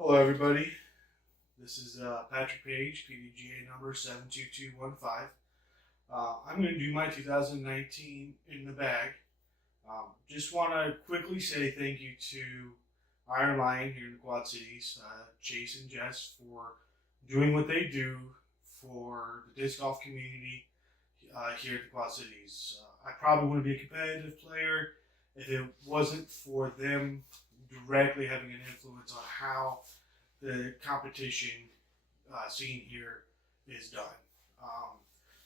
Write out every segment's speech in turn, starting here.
Hello, everybody. This is Patrick Page, PDGA number 72215. I'm going to do my 2019 in the bag. Just want to quickly say thank you to Iron Lion here in the Quad Cities, Chase and Jess, for doing what they do for the disc golf community here at the Quad Cities. I probably wouldn't be a competitive player if it wasn't for them directly having an influence on how the competition scene here is done.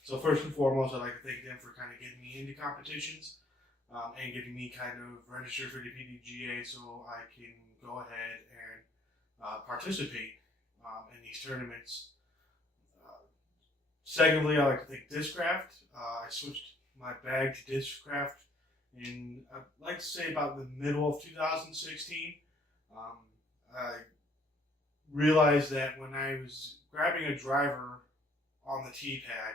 So first and foremost, I'd like to thank them for kind of getting me into competitions and getting me kind of registered for the PDGA so I can go ahead and participate in these tournaments. Secondly, I'd like to thank Discraft. I switched my bag to Discraft in, I'd like to say, about the middle of 2016. I realized that when I was grabbing a driver on the tee pad,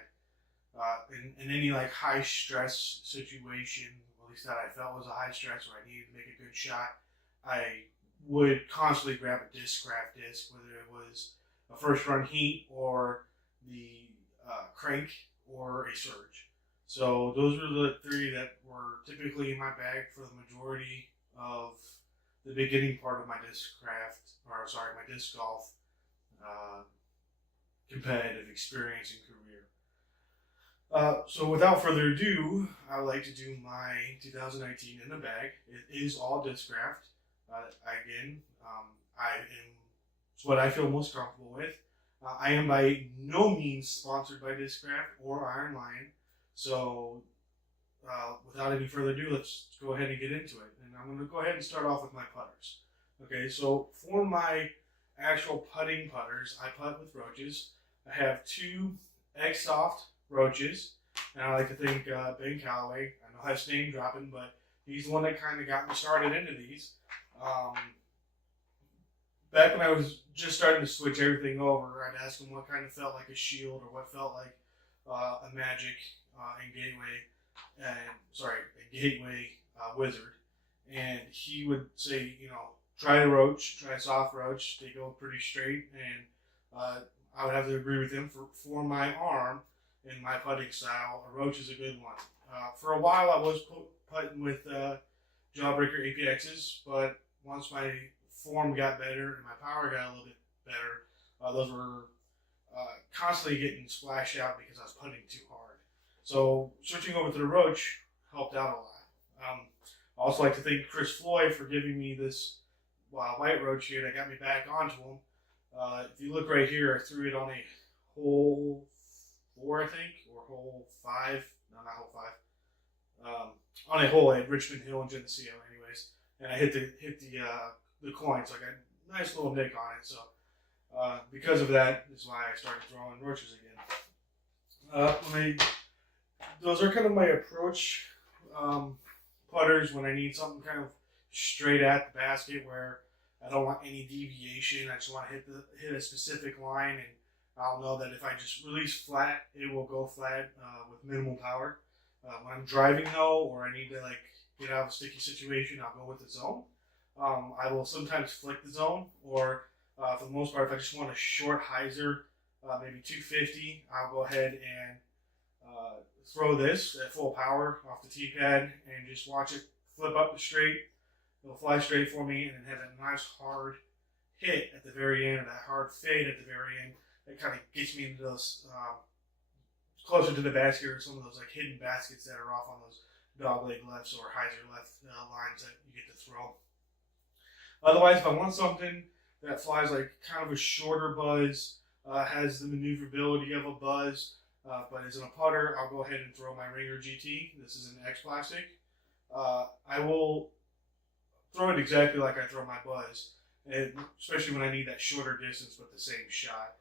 in any like high stress situation, at least that I felt was a high stress where I needed to make a good shot, I would constantly grab a Discraft disc, whether it was a first run heat or the crank or a surge. So those were the three that were typically in my bag for the majority of the beginning part of my my disc golf competitive experience and career. So without further ado, I would like to do my 2019 in the bag. It is all Discraft. Again, it's what I feel most comfortable with. I am by no means sponsored by Discraft or Iron Lion. So without any further ado, let's go ahead and get into it. And I'm going to go ahead and start off with my putters. Okay, so for my actual putting putters, I putt with roaches. I have two X-Soft roaches, and I like to thank Ben Calloway. I know that's name dropping, but he's the one that kind of got me started into these. Back when I was just starting to switch everything over, I'd ask him what kind of felt like a shield or what felt like a magic and a gateway wizard, and he would say, try a roach, try a soft roach. They go pretty straight, and I would have to agree with him for my arm and my putting style. A roach is a good one. For a while, I was putting with Jawbreaker APXs, but once my form got better and my power got a little bit better, those were constantly getting splashed out because I was putting too hard. So switching over to the roach helped out a lot. I also like to thank Chris Floyd for giving me this white roach here that got me back onto him. If you look right here, I threw it on a hole 4, I think, or hole 5. No, not hole 5. On a hole at Richmond Hill in Geneseo, anyways. And I hit the coin, so I got a nice little nick on it. So because of that, is why I started throwing roaches again. Those are kind of my approach putters when I need something kind of straight at the basket where I don't want any deviation. I just want to hit a specific line, and I'll know that if I just release flat, it will go flat with minimal power. When I'm driving though, or I need to get out of a sticky situation, I'll go with the zone. I will sometimes flick the zone, or for the most part, if I just want a short hyzer, maybe 250, I'll go ahead and throw this at full power off the tee pad and just watch it flip up the straight. It'll fly straight for me and then have a nice hard hit at the very end, or that hard fade at the very end. That kind of gets me into those closer to the basket, or some of those hidden baskets that are off on those dogleg lefts or hyzer left lines that you get to throw. Otherwise, if I want something that flies kind of a shorter buzz, has the maneuverability of a buzz, but isn't a putter, I'll go ahead and throw my Ringer GT. This is an X plastic. I will throw it exactly like I throw my buzz, and especially when I need that shorter distance but the same shot.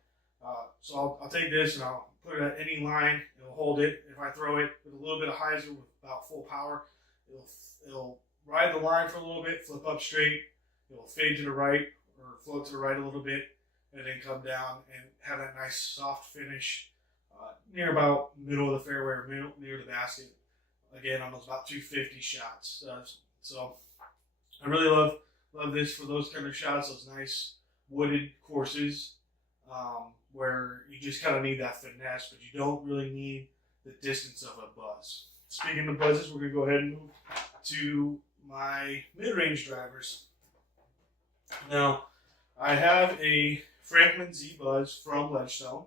So I'll take this and I'll put it at any line. It'll hold it. If I throw it with a little bit of hyzer with about full power, it'll ride the line for a little bit, flip up straight. It'll fade to the right or float to the right a little bit, and then come down and have that nice soft finish near about middle of the fairway or near the basket. Again, on those about 250 shots. So I really love this for those kind of shots. Those nice wooded courses where you just kind of need that finesse, but you don't really need the distance of a buzz. Speaking of buzzes, we're going to go ahead and move to my mid-range drivers. Now, I have a Franklin Z Buzz from Ledgestone.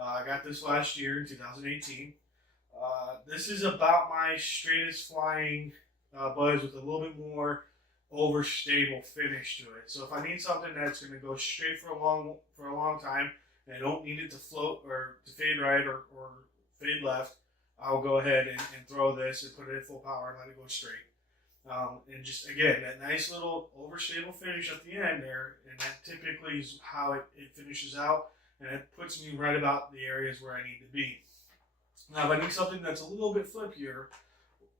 I got this last year in 2018. This is about my straightest flying buzz with a little bit more overstable finish to it. So if I need something that's going to go straight for a long time, and I don't need it to float or to fade right or fade left, I'll go ahead and throw this and put it at full power and let it go straight. And just, again, that nice little overstable finish at the end there, and that typically is how it finishes out, and it puts me right about the areas where I need to be. Now, if I need something that's a little bit flippier,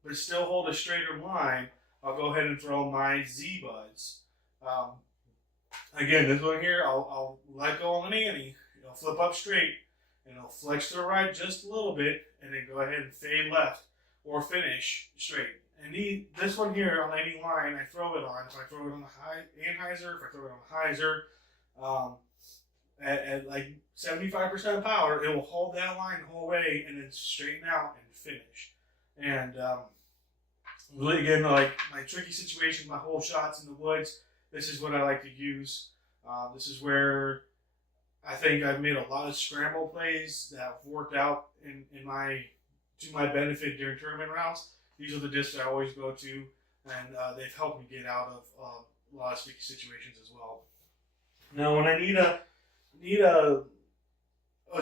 but still hold a straighter line, I'll go ahead and throw my Z Buds. Again, this one here, I'll let go on an ante. It'll flip up straight, and it'll flex to the right just a little bit, and then go ahead and fade left or finish straight. And this one here on any line, I throw it on. If I throw it on the Anheuser, if I throw it on the Heiser, at like 75% of power, it will hold that line the whole way and then straighten out and finish. And really, again, like my tricky situation, my whole shots in the woods, this is what I like to use. This is where I think I've made a lot of scramble plays that have worked out to my benefit during tournament rounds. These are the discs I always go to, and they've helped me get out of a lot of sticky situations as well. Now, when I need a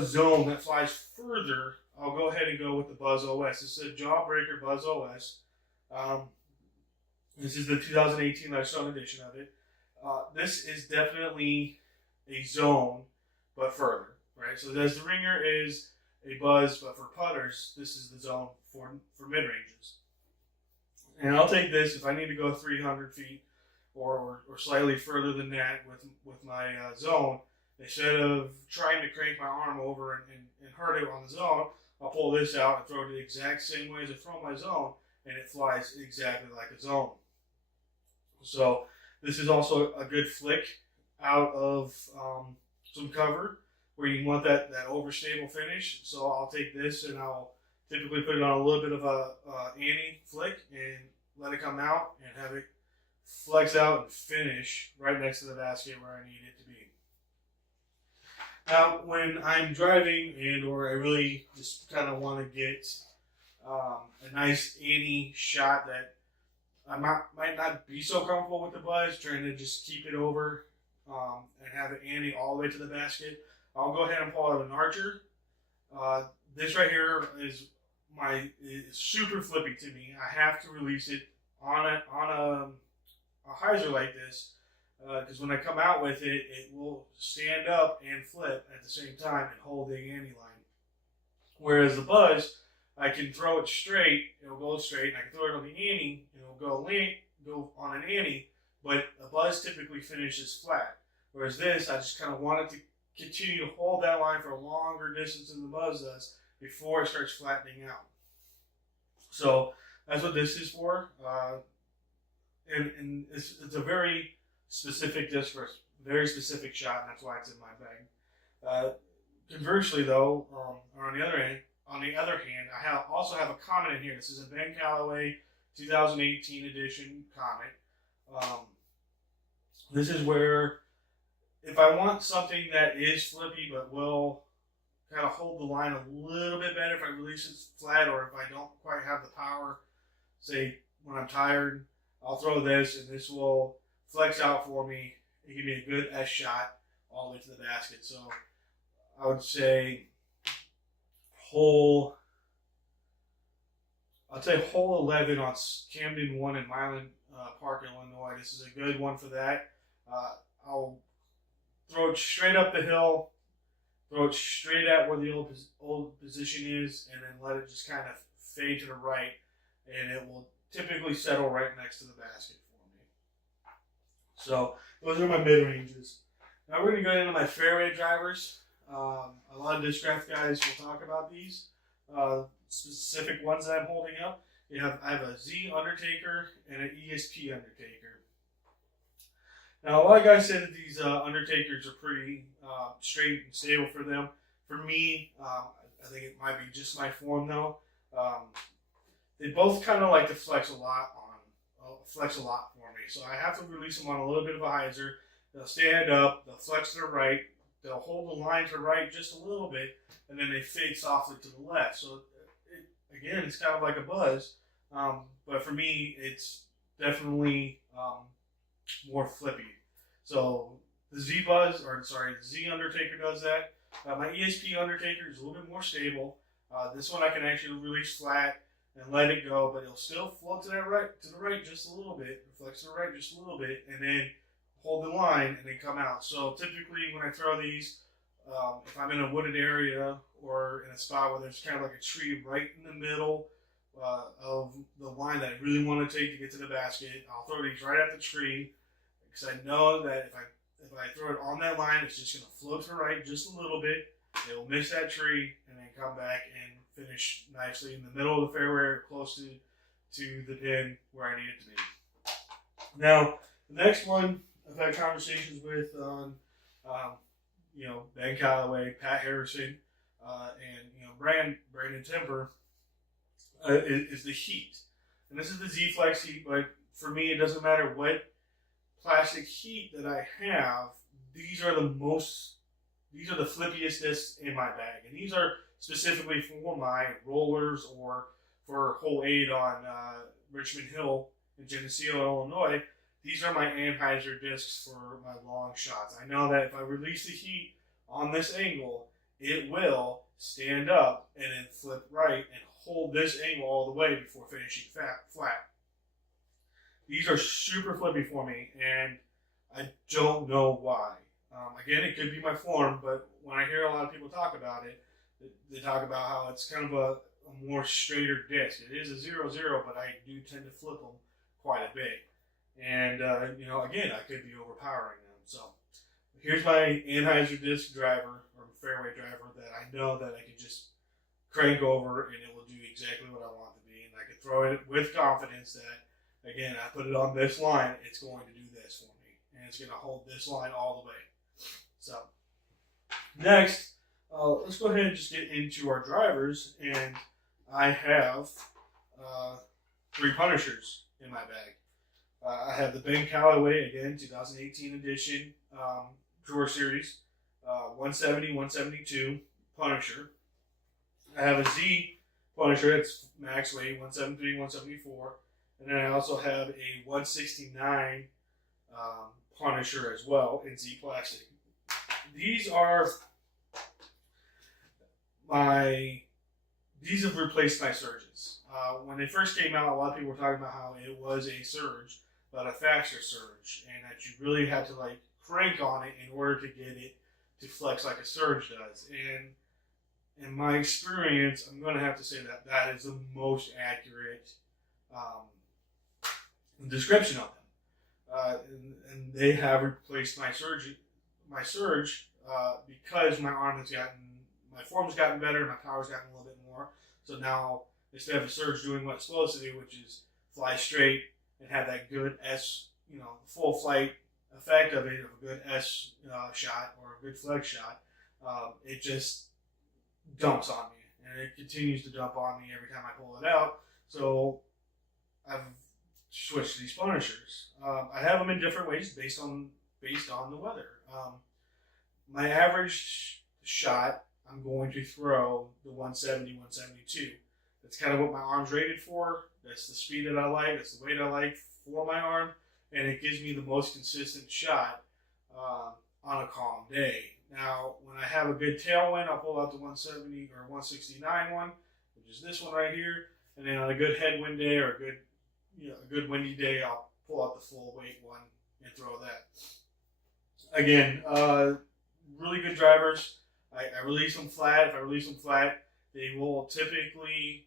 zone that flies further, I'll go ahead and go with the Buzz OS. This is a Jawbreaker Buzz OS. This is the 2018 Ledgestone edition of it. This is definitely a zone, but further, right? So as the Ringer is a Buzz, but for putters, this is the zone for mid-ranges. And I'll take this if I need to go 300 feet or slightly further than that with my zone. Instead of trying to crank my arm over and hurt it on the zone, I'll pull this out and throw it the exact same way as I throw my zone, and it flies exactly like a zone. So this is also a good flick out of some cover where you want that overstable finish. So I'll take this and I'll typically put it on a little bit of a ante flick and let it come out and have it flex out and finish right next to the basket where I need it to be. Now, when I'm driving or I really just kind of want to get a nice ante shot that I might not be so comfortable with the Buzz, trying to just keep it over and have it ante all the way to the basket, I'll go ahead and pull out an Archer. This right here is super flippy to me. I have to release it on a hyzer like this because when I come out with it, it will stand up and flip at the same time and hold the ante line. Whereas the Buzz, I can throw it straight, it'll go straight, and I can throw it on the ante, and it'll go on an ante, but a Buzz typically finishes flat. Whereas this, I just kind of wanted to continue to hold that line for a longer distance than the Buzz does before it starts flattening out. So that's what this is for. And it's a very specific disc for a very specific shot, and that's why it's in my bag. Conversely, though, or on the other hand, I also have a Comet in here. This is a Ben Callaway 2018 edition Comet. This is where if I want something that is flippy but will kind of hold the line a little bit better if I release it flat, or if I don't quite have the power, say when I'm tired, I'll throw this and this will flex out for me and give me a good S shot all the way to the basket. So I would say hole 11 on Camden 1 in Milan Park, Illinois. This is a good one for that. I'll throw it straight up the hill, throw it straight at where the old position is, and then let it just kind of fade to the right, and it will typically settle right next to the basket for me. So those are my mid-ranges. Now we're going to go into my fairway drivers. A lot of discraft guys will talk about these. Specific ones that I'm holding up. I have a Z Undertaker and an ESP Undertaker. Now, a lot of guys say that these Undertakers are pretty straight and stable for them. For me, I think it might be just my form though. Um, they both kind of like to flex a lot for me. So I have to release them on a little bit of a hyzer. They'll stand up, they'll flex to the right, they'll hold the line to the right just a little bit, and then they fade softly to the left. So again, it's kind of like a buzz, but for me, it's definitely more flippy. So the the Z Undertaker does that. My ESP Undertaker is a little bit more stable. This one I can actually release flat and let it go, but it'll still float to the right just a little bit, flex to the right just a little bit, and then hold the line and then come out. So typically when I throw these, if I'm in a wooded area or in a spot where there's kind of like a tree right in the middle of the line that I really want to take to get to the basket, I'll throw these right at the tree because I know that if I throw it on that line, it's just going to float to the right just a little bit. It will miss that tree and then come back and finish nicely in the middle of the fairway or close to the pin where I need it to be. Now, the next one I've had conversations with on, Ben Callaway, Pat Harrison, and Brandon Timber is the heat. And this is the Z-Flex heat, but for me, it doesn't matter what plastic heat that I have. These are the flippiest discs in my bag, and these are specifically for my rollers or for hole 8 on Richmond Hill in Geneseo, Illinois. These are my Anheuser discs for my long shots. I know that if I release the heat on this angle, it will stand up and then flip right and hold this angle all the way before finishing flat. These are super flippy for me, and I don't know why. Again, it could be my form, but when I hear a lot of people talk about it, they talk about how it's kind of a more straighter disc. It is a 0-0, but I do tend to flip them quite a bit. And, again, I could be overpowering them. So here's my Anheuser disc driver or fairway driver that I know that I can just crank over and it will do exactly what I want it to be. And I can throw it with confidence that, again, I put it on this line, it's going to do this for me. And it's going to hold this line all the way. So next, let's go ahead and just get into our drivers. And I have 3 Punishers in my bag. I have the Ben Callaway, again, 2018 edition Tour Series, 170, 172 Punisher. I have a Z Punisher, it's max weight, 173, 174. And then I also have a 169 Punisher as well in Z plastic. These have replaced my Surges. When they first came out, a lot of people were talking about how it was a Surge, but a faster Surge, and that you really had to crank on it in order to get it to flex like a Surge does. And in my experience, I'm going to have to say that is the most accurate description of them. And they have replaced my Surge because my form's gotten better, my power's gotten a little bit more. So now, instead of a Surge doing what it's supposed to do, which is fly straight and have that good S, full flight effect of it, of a good S shot or a good flex shot, it just dumps on me. And it continues to dump on me every time I pull it out. So I've switched to these Punishers. I have them in different ways based on the weather. My average shot, I'm going to throw the 170, 172. That's kind of what my arm's rated for. That's the speed that I like. That's the weight I like for my arm. And it gives me the most consistent shot on a calm day. Now, when I have a good tailwind, I'll pull out the 170 or 169 one, which is this one right here. And then on a good headwind day or a good windy day, I'll pull out the full weight one and throw that. Again, really good drivers. I release them flat. If I release them flat, they will typically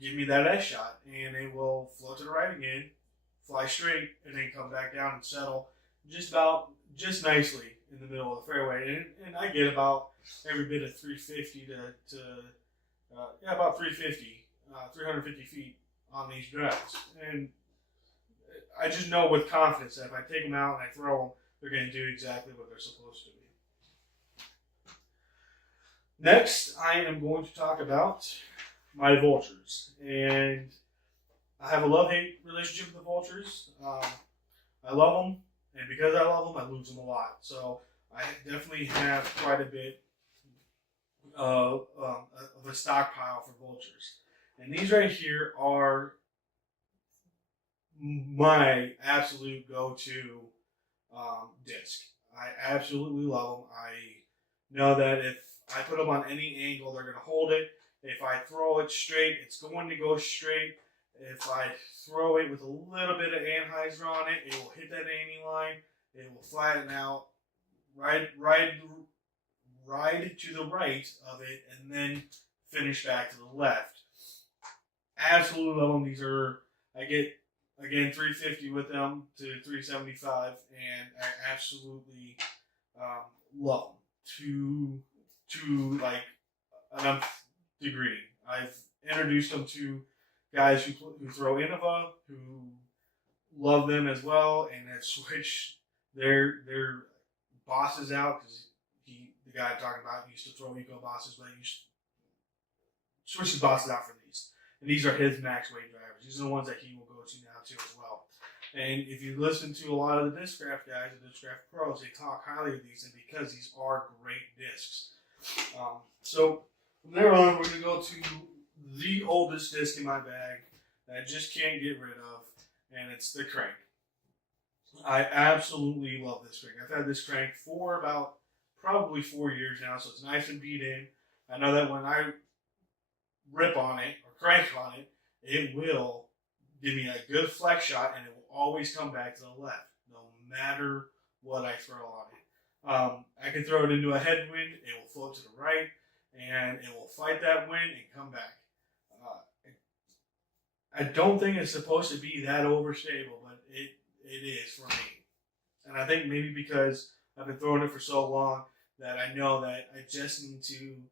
give me that S shot, and they will float to the right again, fly straight, and then come back down and settle just nicely in the middle of the fairway. And I get about every bit of 350 about 350 feet on these drives. And I just know with confidence that if I take them out and I throw them, they're going to do exactly what they're supposed to be. Next, I am going to talk about my vultures. And I have a love-hate relationship with the vultures. I love them, and because I love them, I lose them a lot. So I definitely have quite a bit of a stockpile for vultures. And these right here are my absolute go-to disc. I absolutely love them. I know that if I put them on any angle, they're going to hold it. If I throw it straight, it's going to go straight. If I throw it with a little bit of anhydrous on it, it will hit that ani line. It will flatten out, ride to the right of it, and then finish back to the left. Absolutely love them. These are, I get, again, $350 with them to $375, and I absolutely love them to like an nth degree. I've introduced them to guys who throw Innova, who love them as well, and have switched their bosses out, because the guy I'm talking about used to throw eco bosses, but he used to switch his bosses out for these. And these are his max weight drivers. These are the ones that he will go to now too as well. And if you listen to a lot of the Discraft guys, the Discraft pros, they talk highly of these, and because these are great discs. So from there on, we're going to go to the oldest disc in my bag that I just can't get rid of, and it's the crank. I absolutely love this crank. I've had this crank for about probably 4 years now, so it's nice and beat in. I know that when I rip on it or crank on it, it will give me a good flex shot, and it will always come back to the left, no matter what I throw on it. I can throw it into a headwind, it will float to the right, and it will fight that wind and come back. I don't think it's supposed to be that overstable, but it is for me. And I think maybe because I've been throwing it for so long that I know that I just need to,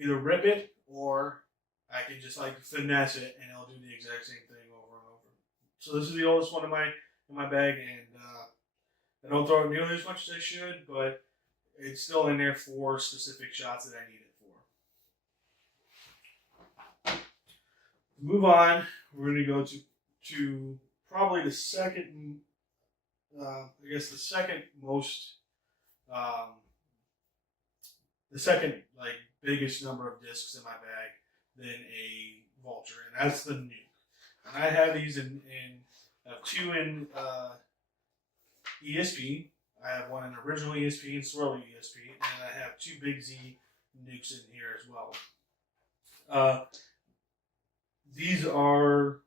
either rip it or I can just like finesse it and it'll do the exact same thing over and over. So this is the oldest one in my bag, and I don't throw it nearly as much as I should, but it's still in there for specific shots that I need it for. Move on. We're going to go to probably the second, the second biggest number of discs in my bag than a vulture, and that's the nuke. And I have these in two in ESP. I have one in original ESP and swirly ESP, and I have two Big Z nukes in here as well. These are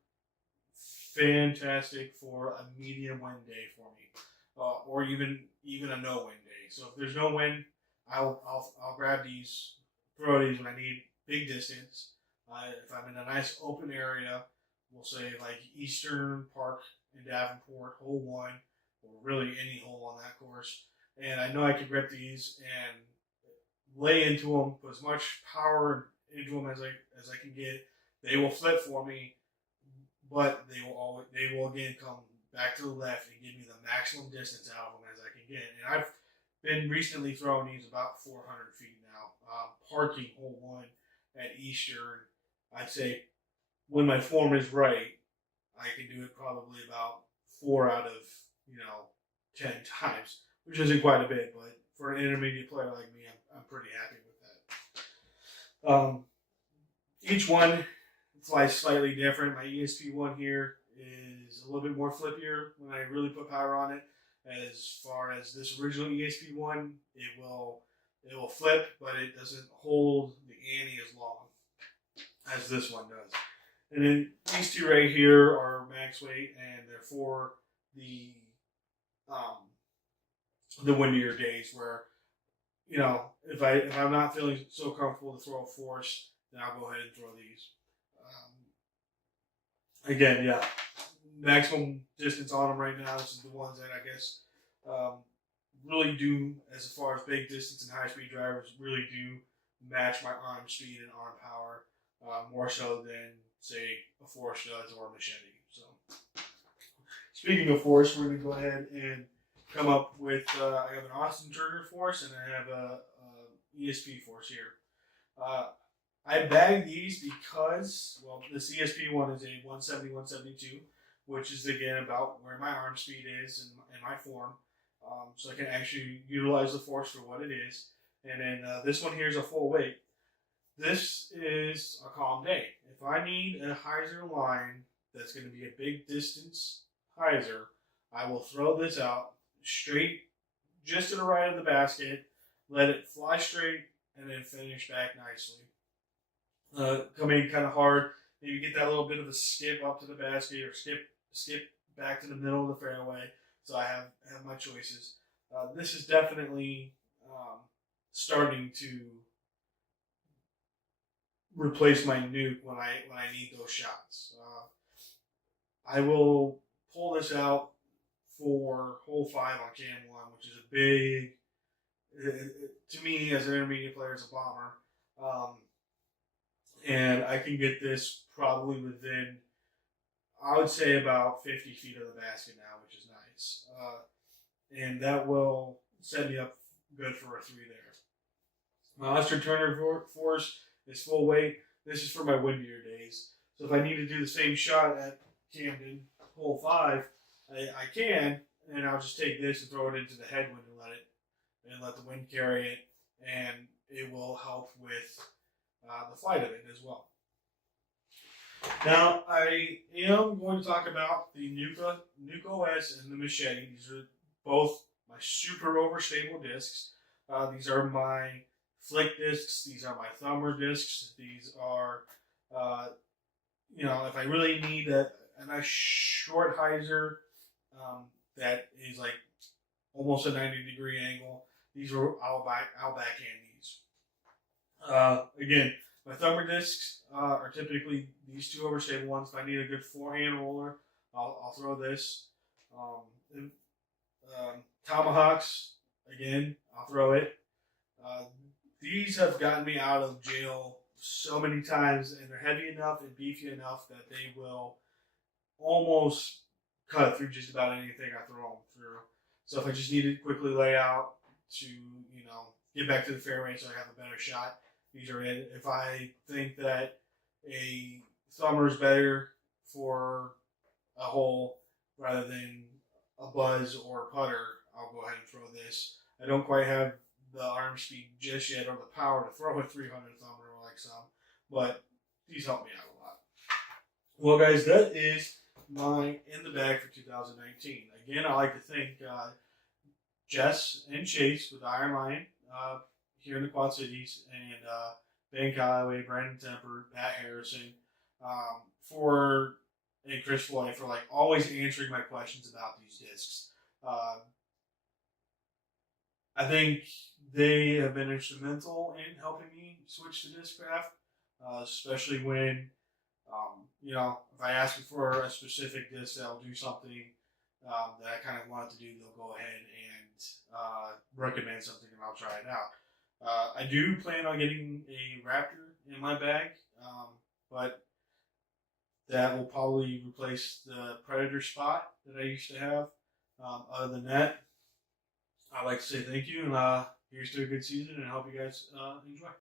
fantastic for a medium wind day for me, or even a no wind day. So if there's no wind, I'll grab these, throw these when I need big distance. If I'm in a nice open area, we'll say like Eastern Park in Davenport, hole 1, or really any hole on that course, and I know I can grip these and lay into them, put as much power into them as I can get. They will flip for me, but they will again come back to the left and give me the maximum distance out of them as I can get. And I've been recently throwing these about 400 feet now, parking hole 1 at Eastern. I'd say when my form is right, I can do it probably about 4 out of 10 times, which isn't quite a bit, but for an intermediate player like me, I'm pretty happy with that. Each one flies slightly different. My ESP one here is a little bit more flippier when I really put power on it. As far as this original ESP one, it will flip, but it doesn't hold the ante as long as this one does. And then these two right here are max weight, and they're for the windier days where, if I'm not feeling so comfortable to throw a force, then I'll go ahead and throw these. Again, yeah, maximum distance on them right now. This is the ones that I guess really do, as far as big distance and high speed drivers, really do match my arm speed and arm power more so than say a Force does or a Machete. So speaking of force, we're going to go ahead and come up with, I have an Austin Turner force and I have a ESP force here. I bagged these because, well, this ESP one is a 170, 172, which is again about where my arm speed is and my form. So I can actually utilize the force for what it is. And then this one here is a full weight. This is a calm day. If I need a hyzer line that's going to be a big distance hyzer, I will throw this out straight just to the right of the basket, let it fly straight, and then finish back nicely. Come in kind of hard, maybe get that little bit of a skip up to the basket or skip back to the middle of the fairway. So I have my choices. This is definitely starting to replace my nuke when I need those shots. I will pull this out for hole 5 on cam 1, which is a big, to me as an intermediate player, it's a bomber. And I can get this probably within, I would say, about 50 feet of the basket now, which is nice. And that will set me up good for a 3 there. My Austin Turner force is full weight. This is for my windier days. So if I need to do the same shot at Camden, hole 5, I can, and I'll just take this and throw it into the headwind and let the wind carry it, and it will help with the flight of it as well. Now, I am going to talk about the Nuke OS and the Machete. These are both my super overstable discs. These are my flick discs. These are my thumber discs. These are, if I really need a nice short hyzer that is like almost a 90-degree angle, I'll backhand these. Again, my thumber discs are typically these 2 overstable ones. If I need a good forehand roller, I'll throw this. Tomahawks, again, I'll throw it. These have gotten me out of jail so many times, and they're heavy enough and beefy enough that they will almost cut through just about anything I throw them through. So if I just need to quickly lay out to, get back to the fairway so I have a better shot, these are it. If I think that a thumber is better for a hole rather than a buzz or a putter, I'll go ahead and throw this. I don't quite have the arm speed just yet or the power to throw a 300 thumber like some, but these help me out a lot. Well, guys, that is my in the bag for 2019. Again, I like to thank Jess and Chase with Iron Lion here in the Quad Cities, and Ben Calloway, Brandon Temper, Matt Harrison, and Chris Floyd for always answering my questions about these discs. I think they have been instrumental in helping me switch to Discraft, especially when, if I ask for a specific disc that'll do something that I kind of want it to do, they'll go ahead and recommend something and I'll try it out. I do plan on getting a Raptor in my bag, but that will probably replace the Predator spot that I used to have. Other than that, I'd like to say thank you, and here's to a good season, and I hope you guys enjoy.